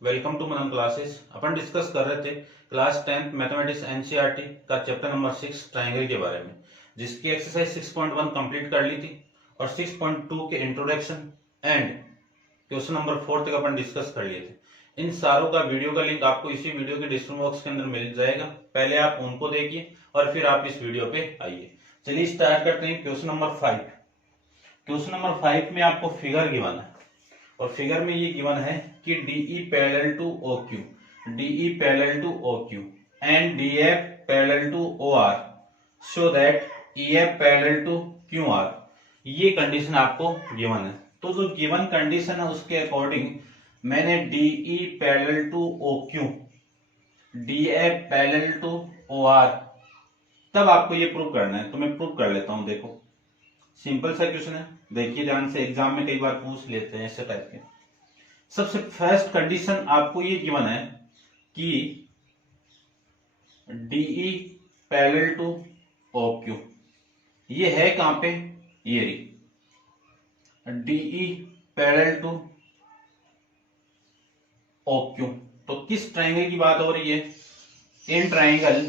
Welcome to Manan classes. अपन discuss कर रहे थे क्लास 10th मैथमेटिक्स एनसीईआरटी का चैप्टर नंबर 6 ट्रायंगल के बारे में, जिसकी एक्सरसाइज 6.1 कंप्लीट कर ली थी और 6.2 के इंट्रोडक्शन एंड क्वेश्चन नंबर 4 तक अपन डिस्कस कर लिए थे। इन सारों का वीडियो का लिंक आपको इसी वीडियो के डिस्क्रिप्शन बॉक्स के अंदर मिल जाएगा। पहले आप उनको देखिए और फिर आप इस वीडियो पे आइए। चलिए स्टार्ट करते हैं क्वेश्चन नंबर 5। क्वेश्चन नंबर 5 में आपको फिगर गिवन है और फिगर में ये गिवन है कि DE parallel to OQ, DE parallel to OQ and DF parallel to OR so that EF parallel to QR। ये कंडीशन आपको गिवन है। तो जो गिवन कंडीशन है उसके अकॉर्डिंग मैंने DE parallel to OQ, DF parallel to OR, तब आपको ये प्रूव करना है। तो मैं प्रूव कर लेता हूं। देखो सिंपल सा क्वेश्चन है, देखिए ध्यान से, एग्जाम में कई बार पूछ लेते हैं ऐसे टाइप के। सबसे फर्स्ट कंडीशन आपको ये गिवन है कि DE पैरेलल टू OQ, ये है कहां पे, ये रही DE पैरेलल टू OQ। तो किस ट्राइंगल की बात हो रही है? इन ट्राइंगल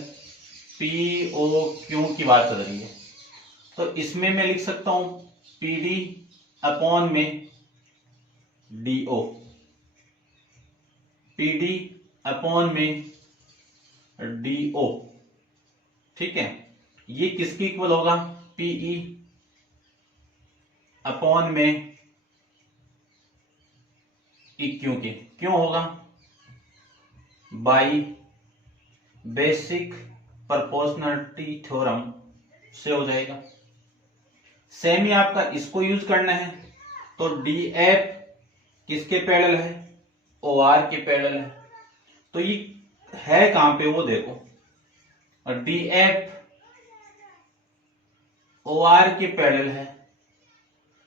POQ की बात चल रही है। तो इसमें मैं लिख सकता हूं PD अपॉन में DO, PD अपॉन में DO, ठीक है। ये किसके इक्वल होगा? PE अपॉन में EQ के। क्यों होगा? बाई बेसिक प्रोपोर्शनलिटी थ्योरम से हो जाएगा। सेम ही आपका इसको यूज करना है। तो DF किसके पैरेलल है? OR के पैरेलल है। तो ये है कहां पे वो देखो, और DF OR के पैरेलल है।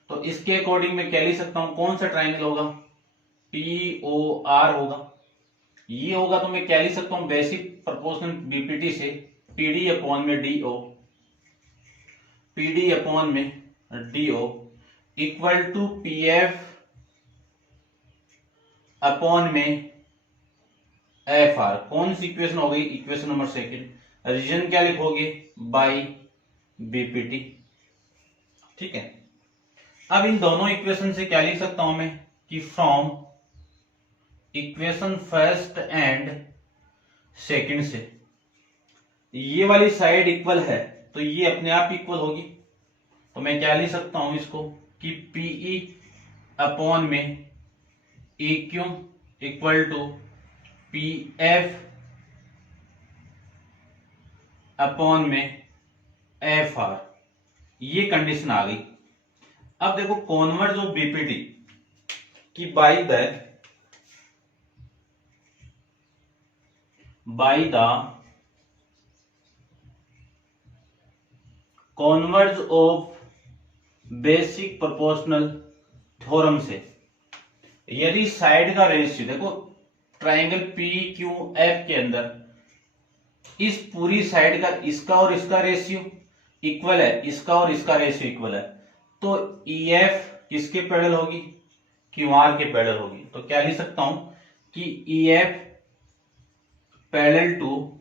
तो इसके अकॉर्डिंग मैं क्या लिख सकता हूं? कौन सा ट्राइंगल होगा? POR होगा। ये होगा तो मैं क्या लिख सकता हूं? बेसिक प्रोपोर्शनल BPT से PD अपॉन में DO, PD अपॉन में DO equal to PF upon में FR। कौन सी इक्वेशन हो गई? Equation number second. रीजन क्या लिखोगे? बाई BPT, ठीक है। अब इन दोनों इक्वेशन से क्या लिख सकता हूं मैं कि from equation first and second से ये वाली साइड इक्वल है तो ये अपने आप इक्वल होगी। तो मैं क्या लिख सकता हूं इसको कि PE अपॉन में EQ equal to PF upon में FR। ये कंडीशन आ गई। अब देखो कॉन्वर्ज ऑफ BPT की by the converse of basic proportional theorem से यदि साइड का रेशियो, देखो ट्राइंगल PQF के अंदर इस पूरी साइड का इसका और इसका रेशियो इक्वल है, इसका और इसका रेशियो इक्वल है, तो EF किसके पैरेलल होगी? QR के पैरेलल होगी। तो क्या लिख सकता हूं कि EF पैरेलल टू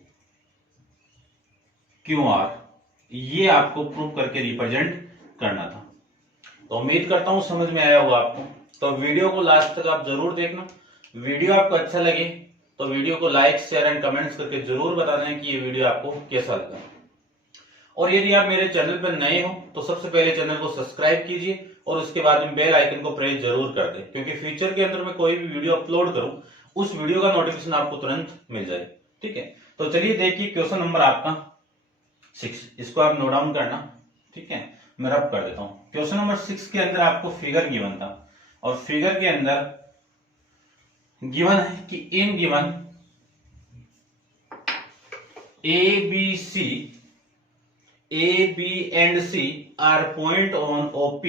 QR। ये आपको प्रूव करके रिप्रेजेंट करना था। तो उम्मीद करता हूं समझ में आया होगा आपको। तो वीडियो को लास्ट तक आप जरूर देखना। वीडियो आपको अच्छा लगे तो वीडियो को लाइक शेयर एंड कमेंट्स करके जरूर बता दें कि ये वीडियो आपको कैसा लगा। और यदि आप मेरे चैनल पर नए हो तो सबसे पहले चैनल को सब्सक्राइब कीजिए और उसके बाद में बेल आइकन को प्रेस जरूर कर दें, क्योंकि फ्यूचर के अंदर मैं कोई भी वीडियो अपलोड करूं उस वीडियो का नोटिफिकेशन आपको तुरंत मिल जाए, ठीक है। तो चलिए देखिए क्वेश्चन नंबर आपका 6, इसको आप नोट डाउन करना, ठीक है। मैं रब कर देता हूं। क्वेश्चन नंबर 6 के अंदर आपको फिगर गिवन था और फिगर के अंदर गिवन है कि in given A, B and C are point on OP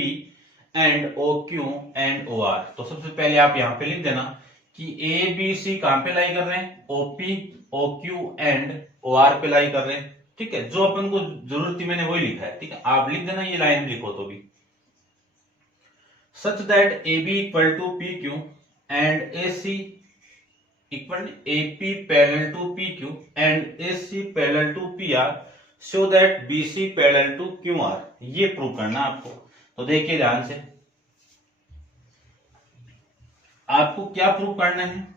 and OQ and OR। तो सबसे पहले आप यहां पे लिख देना कि A, B, C कहां पे लाई कर रहे हैं? OP, OQ and OR पे लाई कर रहे हैं, ठीक है। जो अपन को जरूरत थी मैंने वही लिखा है, ठीक है। आप लिख देना, ये लाइन लिखो तो भी। such that AB equal to PQ and AC equal AP parallel to PQ and AC parallel to PR so that BC parallel to QR, ये प्रूव करना आपको। तो देखिए ध्यान से, आपको क्या प्रूव करना है,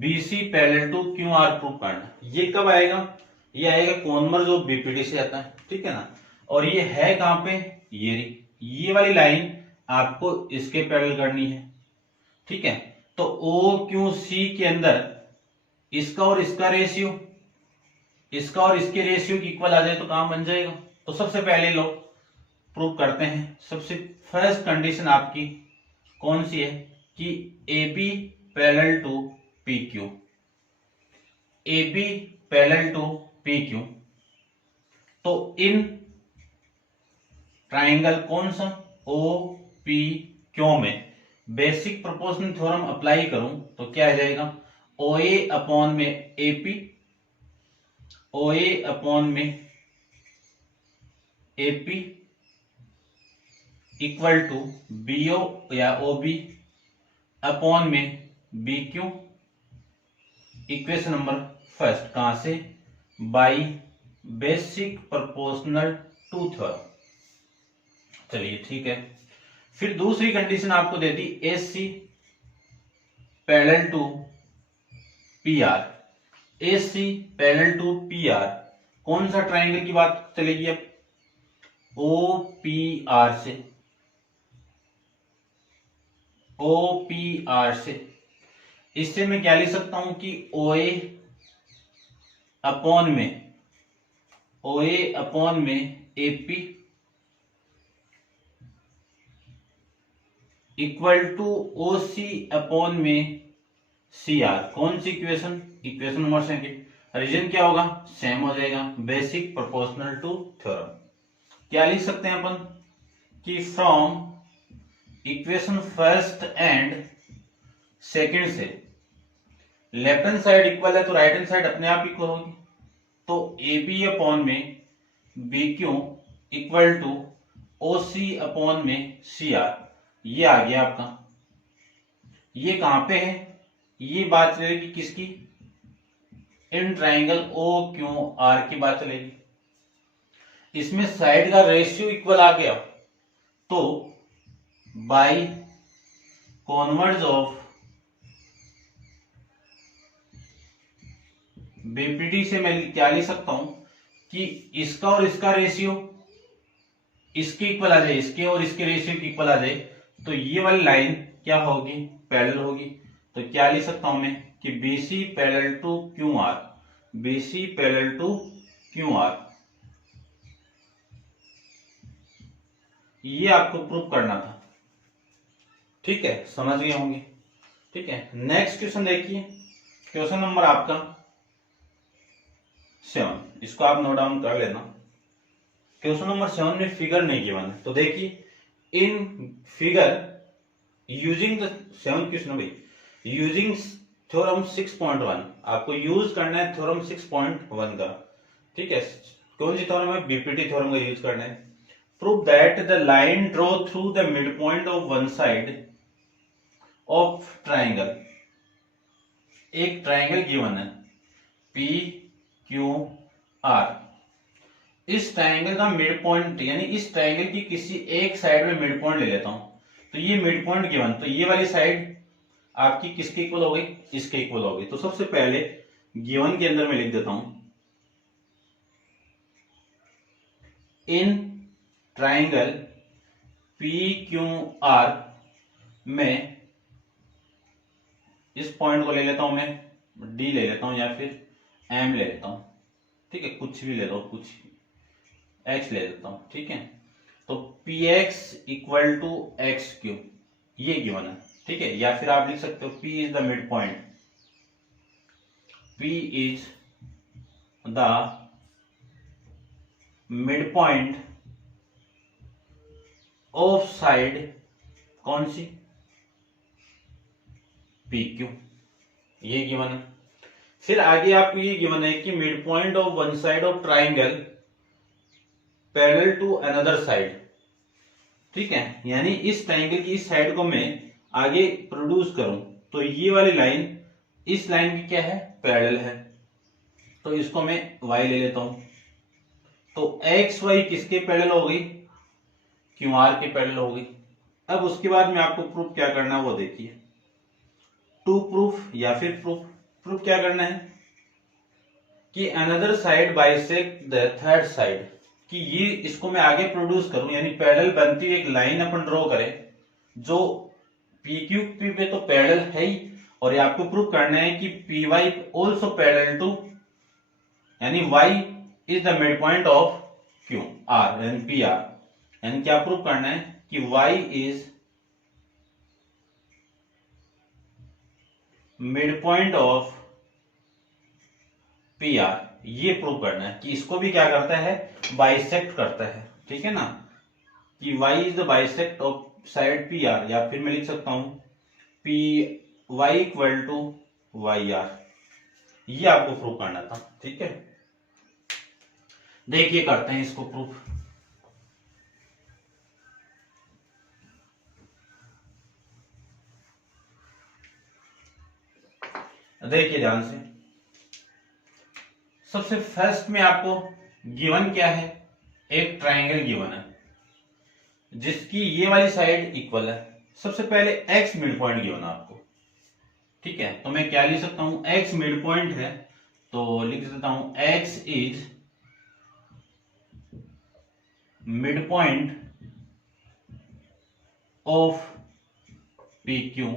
BC parallel to QR prove करना। ये कब आएगा, ये आएगा कॉनवर्ज ऑफ BPD से आता है, ठीक है ना। और ये है कहां पे, ये वाली लाइन आपको इसके पैरेलल करनी है, ठीक है। तो OQC के अंदर इसका और इसका रेशियो, इसका और इसके रेशियो की इक्वल आ जाए तो काम बन जाएगा। तो सबसे पहले लो प्रूव करते हैं। सबसे फर्स्ट कंडीशन आपकी कौन सी है कि AB parallel to PQ, AB parallel to PQ। तो इन ट्राइंगल कौन सा, OPQ में बेसिक प्रोपोर्शनल थ्योरम अप्लाई करूं तो क्या आ जाएगा, OA अपॉन में AP, OA अपॉन में AP इक्वल टू BO या OB अपॉन में BQ। इक्वेशन नंबर फर्स्ट कहां से, by basic proportional to theorem. चलिए ठीक है। फिर दूसरी कंडीशन आपको देती AC parallel to PR, AC parallel to PR कौन सा ट्राइंगल की बात चलेगी अब, OPR से, OPR से। इससे मैं क्या लिख सकता हूं कि OA अपॉन में AP equal to OC upon में CR। कौन सी equation, equation number second. Reason क्या होगा, सेम हो जाएगा, बेसिक प्रोपोर्शनल टू थ्योरम। क्या लिख सकते हैं अपन कि from equation first and second से लेफ्ट हैंड साइड इक्वल है तो राइट हैंड साइड अपने आप इक्वल होगी। तो AB अपॉन में BQ equal to OC upon में CR, ये आ गया आपका। ये कहां पे है, ये बात चलेगी किसकी, इन ट्राइंगल OQR की बात चलेगी। इसमें साइड का रेशियो इक्वल आ गया तो बाई कॉन्वर्ज ऑफ BPD से मैं क्या लिख सकता हूं कि इसका और इसका रेशियो इसके इक्वल आ जाए, इसके और इसके रेशियो की इक्वल आ जाए तो ये वाली लाइन क्या होगी, पैरेलल होगी। तो क्या लिख सकता हूं मैं कि BC parallel to QR, BC parallel to QR, ये आपको प्रूव करना था, ठीक है, समझ गए होंगे। ठीक है, नेक्स्ट क्वेश्चन देखिए, क्वेश्चन नंबर आपका 7, इसको आप नोट डाउन कर लेना। क्वेश्चन नंबर 7 में फिगर नहीं गिवन है, तो देखिए in figure using the 7 question भाई, यूजिंग थ्योरम 6.1, आपको यूज करना है थ्योरम 6.1 का, ठीक है। कौन सी थ्योरम है, BPD थ्योरम का यूज करना है। Prove that the line draw through the mid point of one side of triangle, एक ट्राइंगल गिवन है PQR, इस ट्राइंगल का मिड पॉइंट यानी इस ट्राइंगल की किसी एक साइड में मिड पॉइंट ले लेता हूं, तो ये मिड पॉइंट गिवन, तो ये वाली साइड आपकी किसके इक्वल हो गई, इसके इक्वल हो गई। तो सबसे पहले गिवन के अंदर मैं लिख देता हूं इन ट्राइंगल PQR में, इस पॉइंट को ले लेता हूं मैं D ले लेता हूं या फिर M ले लेता हूं, ठीक है, कुछ भी ले लो, कुछ X ले लेता हूं, ठीक है। तो PX इक्वल टू XQ ये गिवन है, ठीक है। या फिर आप लिख सकते हो P is the mid point, P is the mid point of side कौन सी, PQ, ये गिवन है। फिर आगे आपको ये गिवन है कि mid point of one side of triangle parallel to another side, ठीक है, यानी इस ट्राइंगल की इस साइड को मैं आगे प्रोड्यूस करूं तो ये वाली लाइन इस लाइन की क्या है, पैरेलल है, तो इसको मैं y ले लेता हूं। तो एक्स वाई किसके पैरेलल हो गई, क्यू आर के पैरेलल हो गई। अब उसके बाद में आपको प्रूफ क्या करना है वो देखिए, टू प्रूफ या फिर प्रूफ क्या करना है कि another side bisect the third side, कि ये इसको मैं आगे प्रोड्यूस करूं, यानी पैरेलल बनती हुई एक लाइन अपन ड्रॉ करें जो पी क्यू पी पे तो पैरेलल है ही, और ये आपको प्रूव करना है कि P Y also parallel to, यानी Y is the mid point of Q R यानी पी आर, यानी क्या प्रूव करना है कि Y is mid point of P R, ये प्रूव करना है कि इसको भी क्या करता है, बाइसेक्ट करता है, ठीक है ना, कि y is the bisect of side P R, या फिर मैं लिख सकता हूं P Y equal to Y R, ये आपको प्रूव करना था, ठीक है। देखिए करते हैं इसको प्रूफ। देखिए ध्यान से, सबसे फर्स्ट में आपको गिवन क्या है, एक ट्रायंगल गिवन है जिसकी ये वाली साइड इक्वल है। सबसे पहले x मिड पॉइंट गिवन है आपको, ठीक है, तो मैं क्या लिख सकता हूं, x मिड पॉइंट है तो लिख सकता हूं x is mid point of P Q,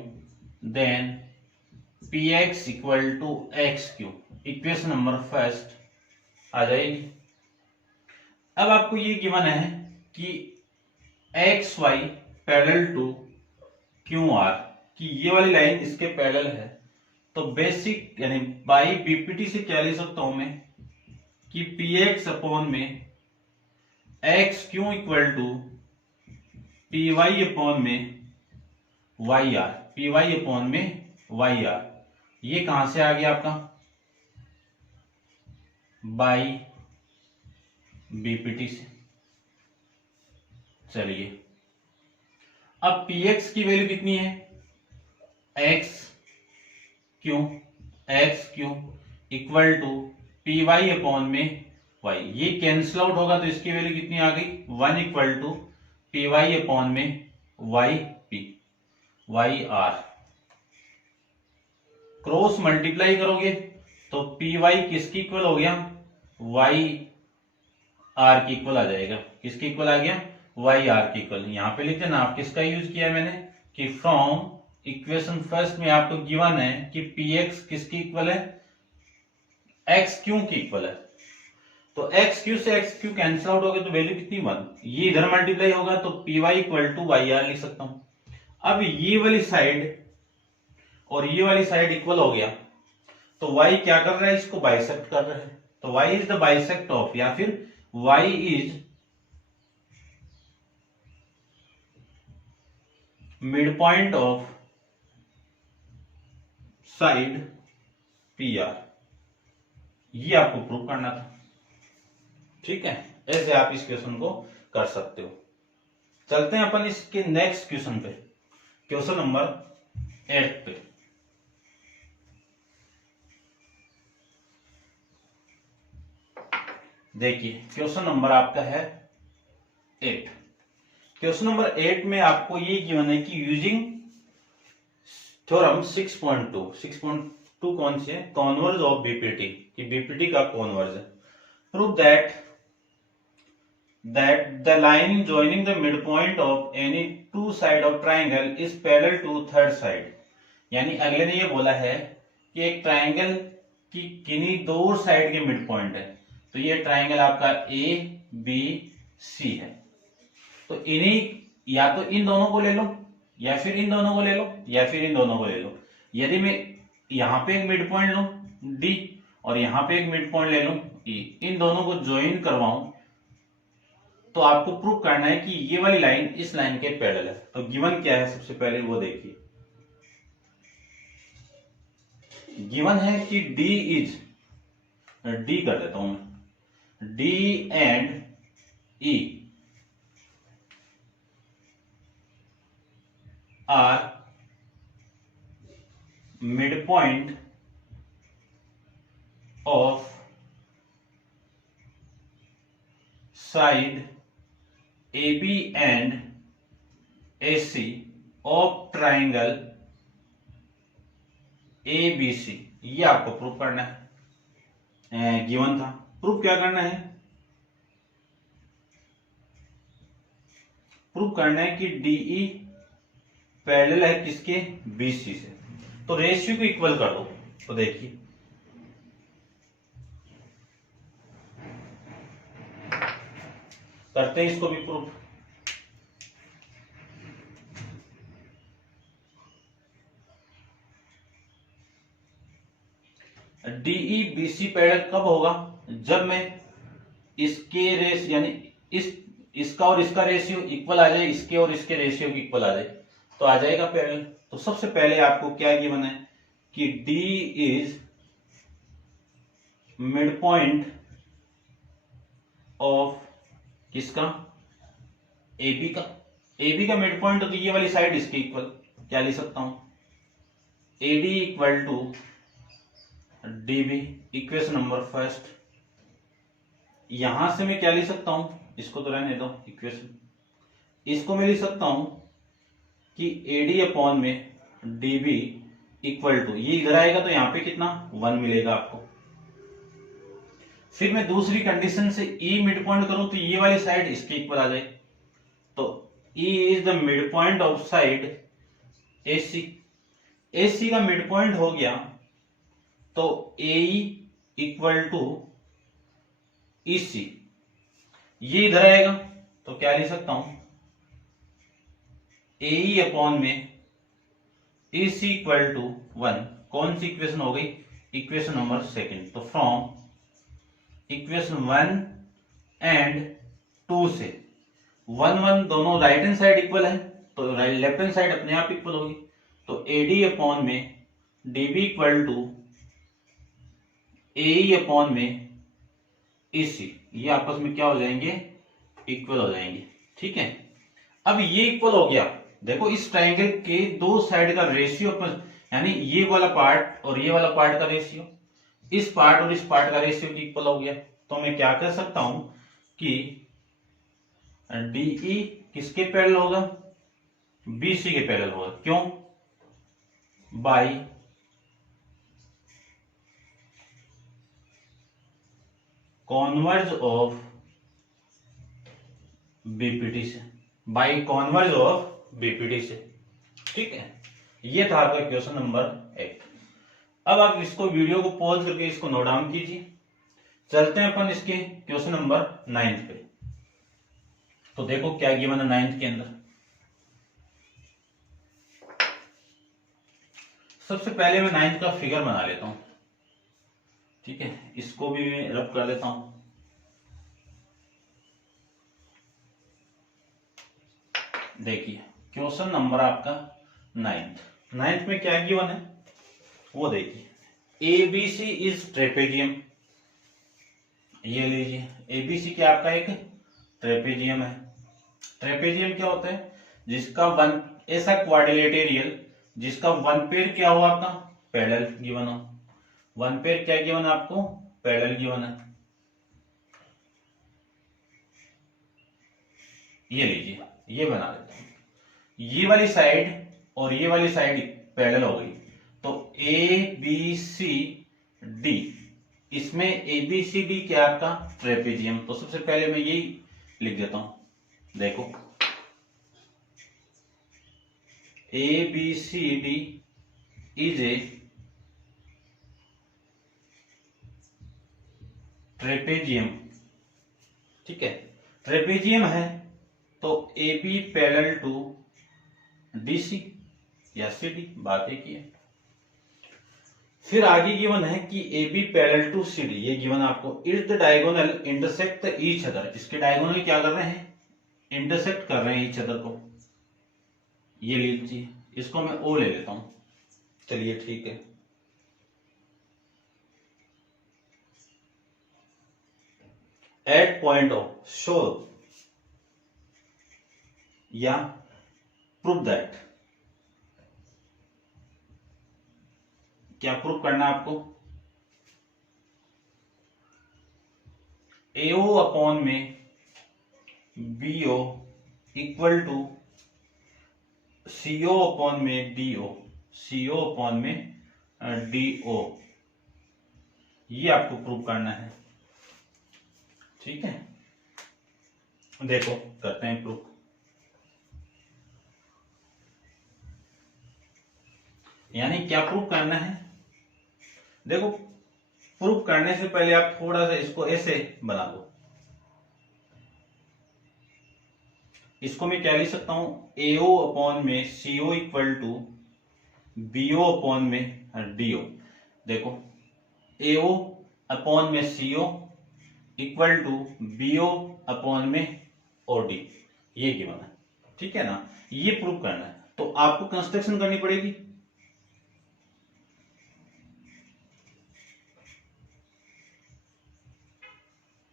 then P X equal to X Q, equation number first आ जाएगी। अब आपको ये गिवन है कि X Y parallel to Q R, कि ये वाली लाइन इसके पैरेलल है, तो बेसिक यानी बाई बीपीटी से क्या ले सकता हूं मैं कि पी एक्स अपॉन में X Q equal to P Y upon में Y R, P Y upon में वाई आर। ये कहां से आ गया आपका, बाई बीपीटी से। चलिए अब पी एक्स की वैल्यू कितनी है, X Q equal to P Y upon में वाई, ये कैंसिल आउट होगा तो इसकी वैल्यू कितनी आ गई, 1 equal to P Y upon में Y P Y R. Cross multiply करोगे तो पी वाई किसकी इक्वल हो गया, वाई आर की इक्वल आ जाएगा। किसकी इक्वल आ गया, वाई आर की इक्वल। यहां पे लिख देना आप किसका यूज किया मैंने कि फ्रॉम इक्वेशन फर्स्ट में आपको गिवन है कि पी एक्स किसकी इक्वल है, एक्स क्यू की इक्वल है, तो एक्स क्यू से एक्स क्यू कैंसिल आउट हो गया तो वैल्यू कितनी 1, ये इधर मल्टीप्लाई होगा तो P Y equal to Y R लिख सकता हूं। अब ये वाली साइड और ये वाली साइड इक्वल हो गया तो y क्या कर रहा है, इसको बाइसेक्ट कर रहा है, तो y is the bisect of, या फिर y is mid point of side P R, ये आपको प्रूव करना था, ठीक है। ऐसे आप इस क्वेश्चन को कर सकते हो। चलते हैं अपन इसके नेक्स्ट क्वेश्चन पे, क्वेश्चन नंबर 8 पे। देखिए क्वेश्चन नंबर आपका है 8। क्वेश्चन नंबर 8 में आपको ये गिवन है कि यूजिंग थ्योरम 6.2 कौन सी है, कॉन्वर्ज ऑफ बीपीटी, कि बीपीटी का कॉन्वर्ज है। Prove that the line joining the mid point of any two side of triangle is parallel to third side, यानी अगले ने ये बोला है कि एक ट्राइंगल की किन्हीं दो साइड के मिड पॉइंट है, तो ये ट्राइंगल आपका ए बी सी है, तो इन्हीं या तो इन दोनों को ले लो या फिर इन दोनों को ले लो या फिर इन दोनों को ले लो। यदि मैं यहां पे एक मिड पॉइंट लूं डी और यहां पे एक मिड पॉइंट ले लूं ई, इन दोनों को ज्वाइन करवाऊं तो आपको प्रूव करना है कि ये वाली लाइन इस लाइन के पैरेलल है। तो गिवन क्या है सबसे पहले वो देखिए, गिवन है कि डी इज, डी कर देता हूं मैं, D and E R mid point of side AB and AC of triangle ABC, ये आपको प्रूफ करना है। गिवन था, प्रूफ क्या करना है? प्रूफ करना है कि DE पैरेलल है किसके? BC से। तो रेशियो को इक्वल कर दो। तो देखिए करते हैं इसको भी प्रूफ। DE BC पैरेलल कब होगा? जब मैं इसके रेस यानी इसका और इसका रेशियो इक्वल आ जाए, इसके और इसके रेशियो इक्वल आ जाए तो आ जाएगा पैरेलल। तो सबसे पहले आपको क्या गिवन है कि D is mid point of किसका? AB का। AB का मिड पॉइंट तो ये वाली साइड इसके इक्वल। क्या लिख सकता हूं? AD equal to DB, equation number first. यहां से मैं क्या लिख सकता हूं? इसको तो रहने दो इक्वेशन। इसको मैं लिख सकता हूं कि AD अपॉन में DB इक्वल टू, ये इधर आएगा तो यहां पे कितना? 1 मिलेगा आपको। फिर मैं दूसरी कंडीशन से E मिड पॉइंट करूं तो ये वाली साइड इसके इक्वल आ जाए। तो E is the mid point of side AC। AC का मिड पॉइंट हो गया तो AE इक्वल टू EC, ये इधर आएगा तो क्या लिख सकता हूं? AE अपॉन में EC इक्वल टू 1। कौन सी इक्वेशन हो गई? Equation number second. तो फ्रॉम इक्वेशन 1 एंड 2 से 1 1 दोनों राइट हैंड साइड इक्वल है तो लेफ्ट हैंड साइड अपने आप इक्वल होगी। तो AD अपॉन में DB equal to AE upon में EC, ये आपस में क्या हो जाएंगे? इक्वल हो जाएंगे। ठीक है, अब ये इक्वल हो गया। देखो इस ट्रायंगल के दो साइड का रेशियो यानी ये वाला पार्ट और ये वाला पार्ट का रेशियो, इस पार्ट और इस पार्ट का रेशियो इक्वल हो गया। तो मैं क्या कर सकता हूं कि DE किसके पैरेलल होगा? BC के पैरेलल होगा। क्यों? बाई कॉन्वर्ज ऑफ BPT से, बाई कॉन्वर्ज ऑफ BPT से। ठीक है, ये था आपका क्वेश्चन नंबर 1। अब आप इसको वीडियो को पॉज करके इसको नोट डाउन कीजिए। चलते हैं अपन इसके क्वेश्चन नंबर 9 पे। तो देखो क्या गिवन है 9 के अंदर। सबसे पहले मैं 9 का फिगर बना लेता हूं। ठीक है, इसको भी मैं रब कर देता हूं। देखिए क्वेश्चन नंबर आपका 9 में क्या गिवन है वो देखिए। ABC इज ट्रेपेजियम, ये लीजिए ABC क्या आपका एक ट्रेपेजियम है। ट्रेपेजियम क्या होता है? जिसका वन ऐसा क्वाड्रिलेटेरियल जिसका वन पेयर क्या हो आपका? पैरेलल गिवन हो। वन पेयर क्या गिवन है आपको? पैरेलल गिवन है। ये लीजिए, ये बना लेते हैं। ये वाली साइड और ये वाली साइड पैरेलल हो गई तो ABCD, इसमें ABCD क्या आपका? ट्रेपेजियम। तो सबसे पहले मैं यही लिख देता हूं। देखो ABCD इज ए ट्रेपेजियम। ठीक है, ट्रेपेजियम है तो AB पैरेलल टू DC या CD, बात एक ही है। फिर आगे गिवन है कि AB पैरेलल टू CD, ये गिवन आपको। Is the diagonal intersect each other, इसके डायगोनल क्या कर रहे हैं? इंटरसेक्ट कर रहे हैं ईच अदर को। ये लीजिए, इसको मैं O ले लेता हूं। चलिए ठीक है, एट पॉइंट O शो या प्रूव दैट क्या प्रूफ करना है आपको? AO अपॉन में BO equal to CO upon में DO, CO अपॉन में DO, ये आपको प्रूव करना है। ठीक है, देखो करते हैं प्रूफ। यानी क्या प्रूफ करना है? देखो, प्रूफ करने से पहले आप थोड़ा सा इसको ऐसे बना दो। इसको मैं क्या लिख सकता हूं? AO अपॉन में CO equal to BO upon में DO। देखो, AO अपॉन में CO equal to BO upon में OD, ये गिवन है। ठीक है ना, ये प्रूफ करना है। तो आपको कंस्ट्रक्शन करनी पड़ेगी।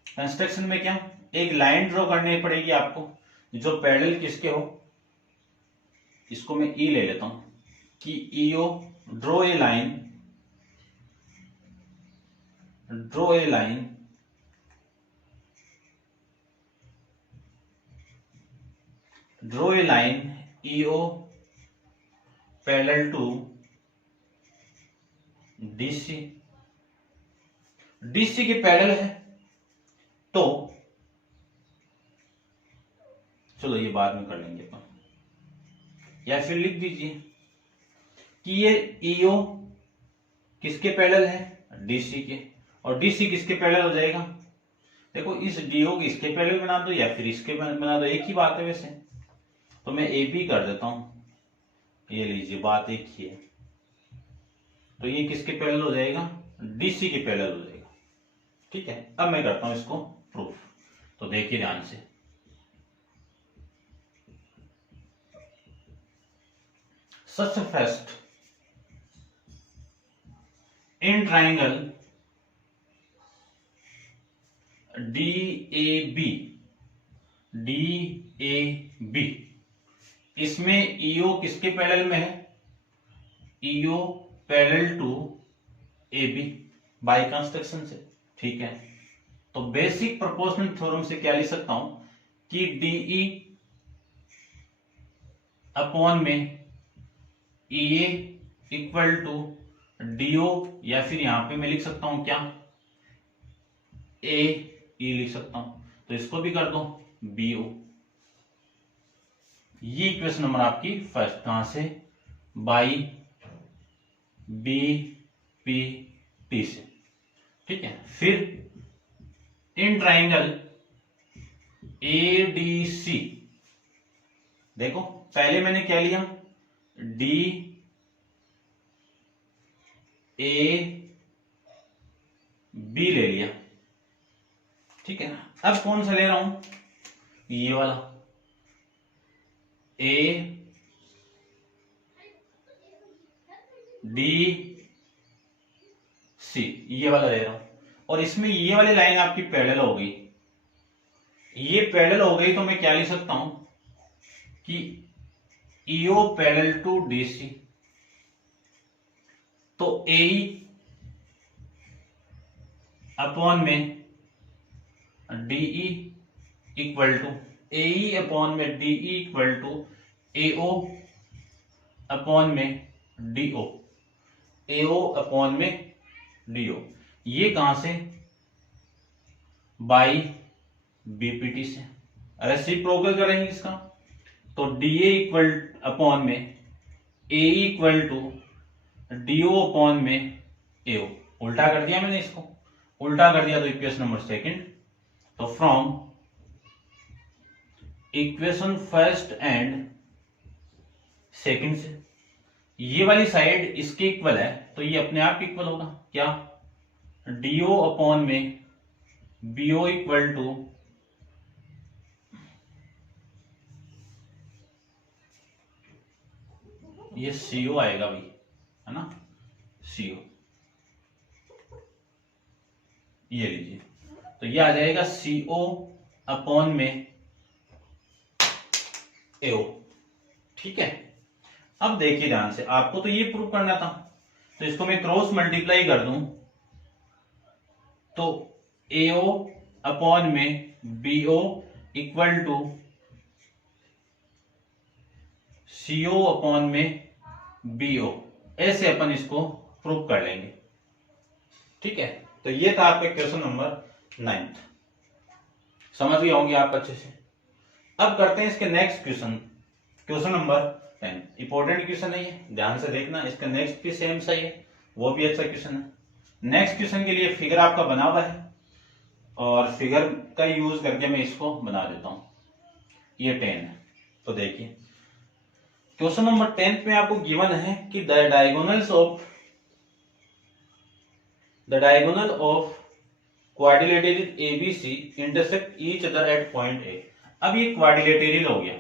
कंस्ट्रक्शन में क्या, एक लाइन ड्रॉ करनी पड़ेगी आपको जो पैरेलल किसके हो। इसको मैं E ले लेता हूं कि EO, draw a line, draw a line draw a line EO parallel to DC, DC के पैरेलल है। तो चलो ये बाद में कर लेंगे अपन, या फिर लिख दीजिए कि ये EO किसके पैरेलल है? DC के। और DC किसके पैरेलल हो जाएगा? देखो, इस DO को इसके पैरेलल बना दो या फिर इसके बना दो, एक ही बात है वैसे। तो मैं AB कर देता हूं, ये लीजिए, बात एक ही है। तो ये किसके पैरेलल हो जाएगा? DC के पैरेलल हो जाएगा। ठीक है, अब मैं करता हूं इसको प्रूफ। तो देखिए ध्यान से, such first in triangle DAB, इसमें EO किसके पैरेलल में है? EO parallel to AB by construction से। ठीक है, तो बेसिक प्रोपोर्शनल थ्योरम से क्या लिख सकता हूं कि DE अपॉन में EA इक्वल टू DO, या फिर यहां पे मैं लिख सकता हूं क्या, AE लिख सकता हूं। तो इसको भी कर दो BO। ये इक्वेशन नंबर आपकी फर्स्ट, कहां से? बाई BPT से। ठीक है, फिर इन ट्राइंगल ADC, देखो पहले मैंने क्या लिया? DAB ले लिया। ठीक है, अब कौन सा ले रहा हूं? ये वाला ADC, ये वाला ले रहा हूं। और इसमें ये वाली लाइन आपकी पैरेलल हो गई, ये पैरेलल हो गई, तो मैं क्या लिख सकता हूं कि EO पैरेलल टू DC। तो AE अपॉन में DE equal to, AE upon में DE equal to AO upon में DO, AO अपॉन में DO। ये कहां से? बाई BPT से। रेसिप्रोकल करेंगे इसका, तो DA इक्वल अपॉन में AE equal to DO upon में AO। उल्टा कर दिया मैंने, इसको उल्टा कर दिया तो इक्वेशन नंबर सेकंड। तो from equation first and second से, ये वाली साइड इसके इक्वल है, तो ये अपने आप इक्वल होगा। क्या? DO अपॉन में BO इक्वल टू ये CO आएगा भाई, है ना, CO, ये लीजिए। तो ये आ जाएगा CO अपॉन में AO। ठीक है, अब देखिए ध्यान से, आपको तो ये प्रूव करना था तो इसको मैं क्रॉस मल्टीप्लाई कर दूं तो AO अपॉन में BO equal to CO upon में BO, ऐसे अपन इसको प्रूव कर लेंगे। ठीक है, तो ये था आपका क्वेश्चन नंबर 9। समझ गए होंगे आप अच्छे से। अब करते हैं इसके next question, question number 10। Important question है ये, ध्यान से देखना। इसका नेक्स्ट भी सेम सही है, वो भी अच्छा क्वेश्चन है। नेक्स्ट क्वेश्चन के लिए फिगर आपका बना हुआ है और फिगर का यूज करके मैं इसको बना देता हूं। ये 10 है, तो देखिए क्वेश्चन नंबर 10 में आपको गिवन है कि the diagonal of quadrilateral ABC intersect each other at point A। अब ये क्वाड्रिलेटरल हो गया,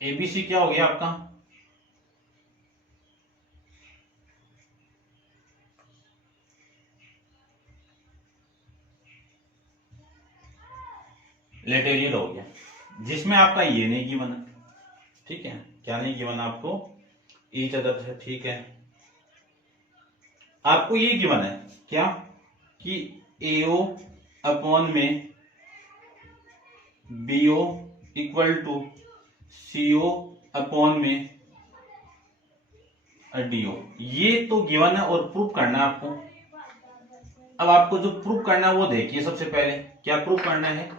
ABC क्या हो गया आपका लेटेरियल हो गया, जिसमें आपका ये नहीं गिवन है। ठीक है, क्या नहीं गिवन आपको, ईच अदर है। ठीक है, आपको ये गिवन है क्या कि AO अपॉन में BO equal to CO upon में DO, ये तो गिवन है और प्रूफ करना है आपको। अब आपको जो प्रूफ करना है वो देखिए। सबसे पहले क्या प्रूफ करना है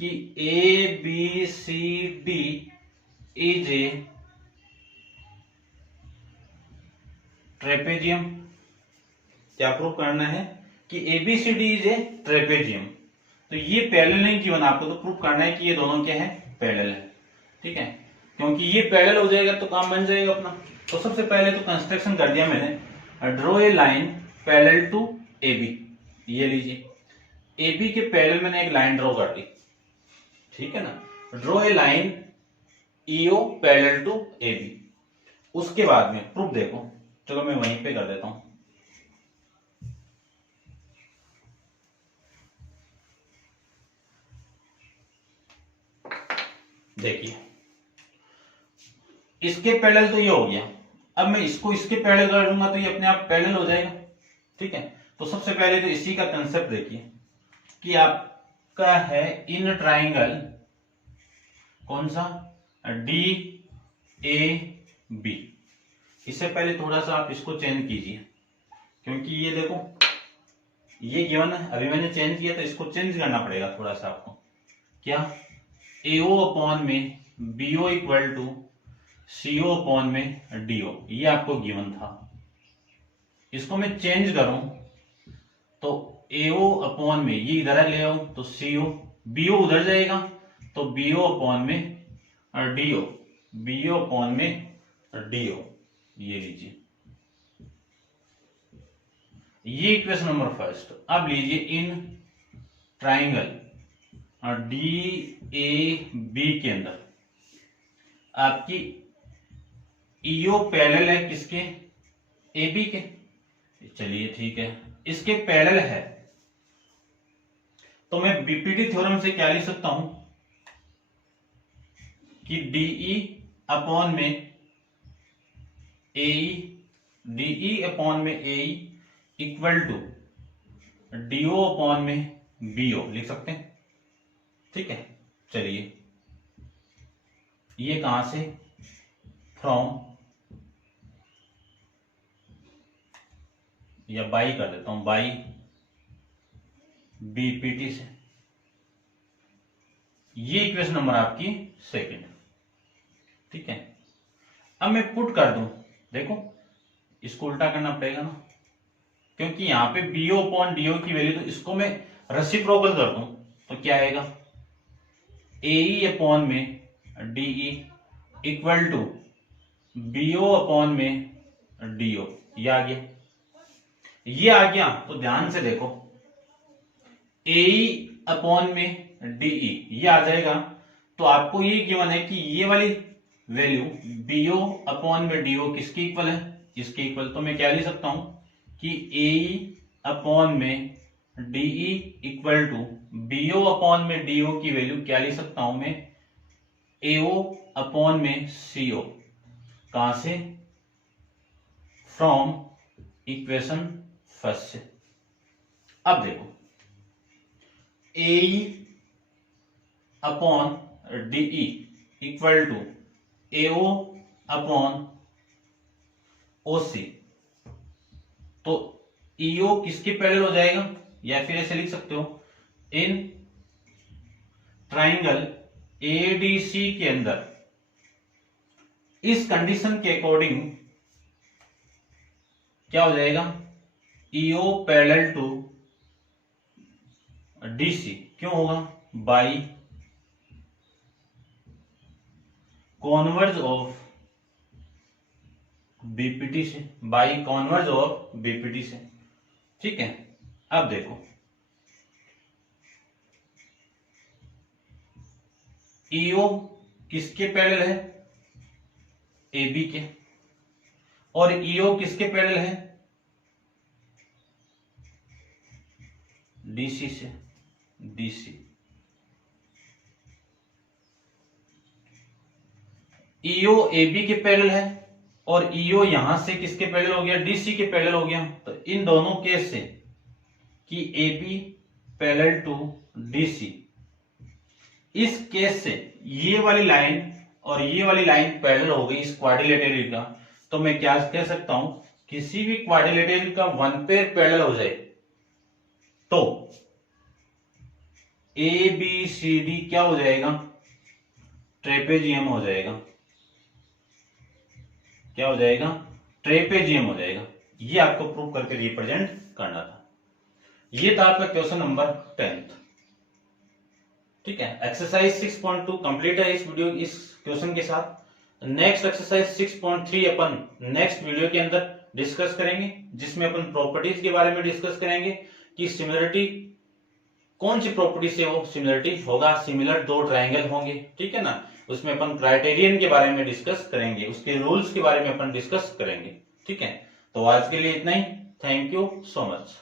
कि ABCD इज ए ट्रेपेजियम। क्या प्रूफ करना है कि ABCD इज ए ट्रेपेजियम। तो ये पैरेलल नहीं गिवन आपको, तो प्रूफ करना है कि ये दोनों क्या है, पैरेलल है। ठीक है, क्योंकि ये पैरेलल हो जाएगा तो काम बन जाएगा अपना। तो सबसे पहले तो कंस्ट्रक्शन कर दिया मैंने, draw a line parallel to AB। ये लीजिए, AB के पैरेलल मैंने एक लाइन ड्रॉ कर दी। ठीक है ना, draw a line EO parallel to AB। उसके बाद में प्रूफ देखो, चलो मैं वहीं पे कर देता हूं। देखिए इसके पैरेलल तो ये हो गया, अब मैं इसको इसके पैरेलल कर दूंगा तो ये अपने आप पैरेलल हो जाएगा। ठीक है, तो सबसे पहले तो इसी का कंसेप्ट देखिए कि आपका है इन ट्राइंगल कौन सा, DAB। इससे पहले थोड़ा सा आप इसको चेंज कीजिए, क्योंकि ये देखो ये गिवन है, अभी मैंने चेंज किया तो इसको चेंज करना पड़ेगा थोड़ा सा आपको। क्या, AO अपॉन में BO equal to CO upon में DO, ये आपको गिवन था। इसको मैं चेंज करूं तो AO अपॉन में ये इधर ले आऊं तो CO, BO उधर जाएगा तो BO अपॉन में DO, BO अपॉन में DO। ये लीजिए, ये इक्वेशन नंबर फर्स्ट। अब लीजिए इन ट्राइंगल DAB के अंदर आपकी EO पैरेलल है किसके, AB के। चलिए ठीक है, इसके पैरेलल है तो मैं BPT थ्योरम से क्या लिख सकता हूं कि DE अपॉन में AE, DE अपॉन में AE equal to DO upon में BO लिख सकते हैं। ठीक है, चलिए ये कहां से, फ्रॉम, या बाई कर देता हूं, बाई BPT से। ये इक्वेशन नंबर आपकी सेकंड। ठीक है, अब मैं पुट कर दूं, देखो इसको उल्टा करना पड़ेगा ना, क्योंकि यहां पे BO अपॉन DO की वैल्यू, तो इसको मैं रेसिप्रोकल कर दूं तो क्या आएगा, AE अपॉन में DE equal to BO upon में DO। ये आ गया, ये आ गया तो ध्यान से देखो, AE अपॉन में DE ये आ जाएगा। तो आपको ये गिवन है कि ये वाली वैल्यू BO अपॉन में DO किसके इक्वल है, इसके इक्वल। तो मैं क्या लिख सकता हूं कि AE अपॉन में DE equal to BO upon में DO की वैल्यू क्या लिख सकता हूं मैं, AO अपॉन में CO। कहां से, फ्रॉम इक्वेशन फर्स्ट से। अब देखो AE upon DE equal to AO upon OC, तो EO किसके पैरेलल हो जाएगा, या फिर ऐसे लिख सकते हो इन ट्राइंगल ADC के अंदर इस कंडीशन के अकॉर्डिंग क्या हो जाएगा, EO पैरेलल टू DC क्यों होगा, बाई कॉन्वर्ज ऑफ BPT से, बाई कॉन्वर्ज ऑफ BPT से। ठीक है, अब देखो EO किसके पैरेलल है, AB के, और EO किसके पैरेलल है, DC से, DC। EO AB के पैरेलल है और EO यहां से किसके पैरेलल हो गया, DC के पैरेलल हो गया। तो इन दोनों केस से कि AB पैरेलल टू DC, इस केस से ये वाली लाइन और ये वाली लाइन पैरेलल हो गई इस क्वाड्रिलेटरल का, तो मैं क्या कह सकता हूं, किसी भी क्वाड्रिलेटरल का वन पेयर पैरेलल हो जाए तो ABCD क्या हो जाएगा, ट्रेपेजियम हो जाएगा। क्या हो जाएगा, ट्रेपेजियम हो जाएगा। ये आपको प्रूव करके रिप्रेजेंट करना था। ये था आपका क्वेश्चन नंबर 10। ठीक है, एक्सरसाइज 6.2 कंप्लीट है इस वीडियो इस क्वेश्चन के साथ। नेक्स्ट एक्सरसाइज 6.3 अपन नेक्स्ट वीडियो के अंदर डिस्कस करेंगे, जिसमें अपन प्रॉपर्टीज के बारे में डिस्कस करेंगे कि सिमिलरिटी कौन सी प्रॉपर्टी से वो सिमिलरिटी होगा, सिमिलर दो ट्राइंगल होंगे। ठीक है ना, उसमें अपन क्राइटेरियन के बारे में डिस्कस करेंगे, उसके रूल्स के बारे में अपन डिस्कस करेंगे। ठीक है, तो आज के लिए इतना ही। Thank you so much.